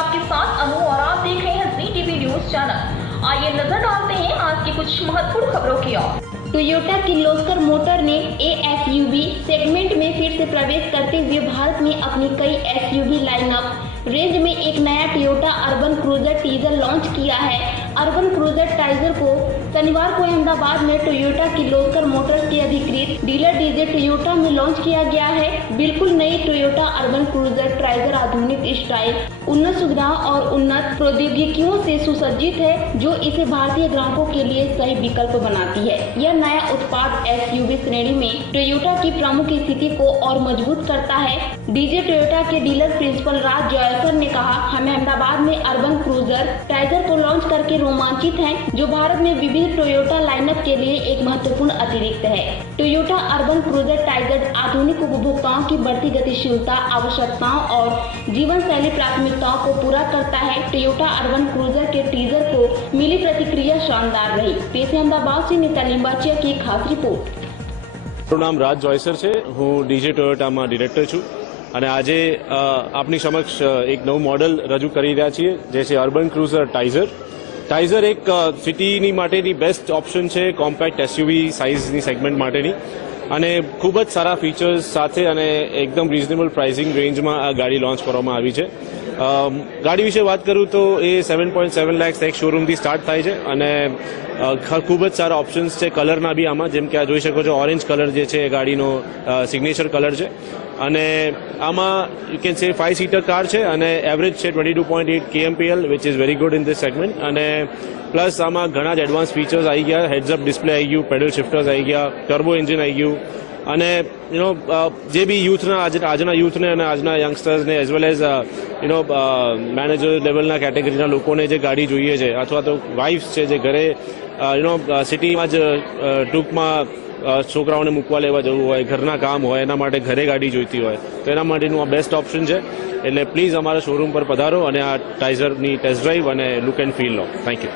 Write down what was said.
आपके साथ अनु और आप देख रहे हैं जी टीवी न्यूज चैनल। आइए नजर डालते हैं आज की कुछ महत्वपूर्ण खबरों की ओर। टोयोटा किर्लोस्कर मोटर ने एसयूवी सेगमेंट में फिर से प्रवेश करते हुए भारत में अपनी कई एसयूवी लाइनअप रेंज में एक नया Toyota urban cruiser Taisor launch किया है। अर्बन क्रूजर टाइजर को शनिवार को अहमदाबाद में टोयोटा किर्लोस्कर मोटर्स के अधिकृत डीलर डीजे टोयोटा में लॉन्च किया गया है। बिल्कुल नई टोयोटा अर्बन क्रूजर टाइजर आधुनिक स्टाइल, उन्नत सुविधाओं और उन्नत प्रौद्योगिकियों से सुसज्जित है, जो इसे भारतीय ग्राहकों के लिए सही विकल्प बनाती है। यह नया उत्पाद एसयूवी श्रेणी में टोयोटा की प्रमुख स्थिति को और मजबूत करता है। डीजे टोयोटा के डीलर प्रिंसिपल राज जॉयसर ने कहा, हमें अहमदाबाद में अर्बन क्रूजर टाइजर को लॉन्च करके रोमांचित हैं, जो भारत में विविध टोयोटा लाइनअप के लिए एक महत्वपूर्ण अतिरिक्त है। टोयोटा अर्बन क्रूजर टाइजर आधुनिक उपभोक्ताओं की बढ़ती गतिशीलता, आवश्यकताओं और जीवन शैली प्राथमिकताओं को पूरा करता है। टोयोटा अर्बन क्रूजर के टीजर को मिली प्रतिक्रिया शानदार रही। पेश अहमदाबाद से नीता लिंबाचिया की खास रिपोर्ट। મારું નામ રાજ જોયસર છે, હું ડીજે ટોયોટામાં ડિરેક્ટર છું અને આજે આપની સમક્ષ એક નવું મોડલ રજૂ કરી રહ્યા છીએ, જે છે અર્બન ક્રુઝર ટાઇઝર. ટાઇઝર એક સિટીની માટેની બેસ્ટ ઓપ્શન છે, કોમ્પેક્ટ એસયુવી સાઇઝની સેગમેન્ટ માટેની, અને ખૂબ જ સારા ફીચર્સ સાથે અને એકદમ રિઝનેબલ પ્રાઇસિંગ રેન્જમાં આ ગાડી લોન્ચ કરવામાં આવી છે. ગાડી વિશે વાત કરું તો એ 7.7 લાખ એક શોરૂમથી સ્ટાર્ટ થાય છે અને ખૂબ જ સારા ઓપ્શન્સ છે કલરના બી આમાં, જેમ કે આ જોઈ શકો છો ઓરેન્જ કલર જે છે એ ગાડીનો સિગ્નેચર કલર છે, અને આમાં you can say 5 seater car છે અને એવરેજ છે 22.8 kmpl, which is very good in this segment. અને પ્લસ આમાં ઘણા જ એડવાન્સ ફીચર્સ આવી ગયા, હેડ્સ અપ ડિસ્પ્લે આવી ગયું, પેડલ શિફ્ટર્સ આવી ગયા, ટર્બો એન્જિન આવી ગયું, અને જે બી યુથના આજના યુથને અને આજના યંગસ્ટર્સને એઝ વેલ એઝ મેનેજર લેવલના કેટેગરીના લોકોને જે ગાડી જોઈએ છે, અથવા તો વાઇફ્સ છે જે ઘરે સિટીમાં જ ટૂંકમાં છોકરાઓને મૂકવા લેવા જવું હોય, ઘરના કામ હોય, એના માટે ઘરે ગાડી જોઈતી હોય, તો એના માટેનું આ બેસ્ટ ઓપ્શન છે. એટલે પ્લીઝ અમારા શોરૂમ પર પધારો અને આ ટાઇઝરની ટેસ્ટ ડ્રાઈવ અને લુક એન્ડ ફીલ લો. Thank you.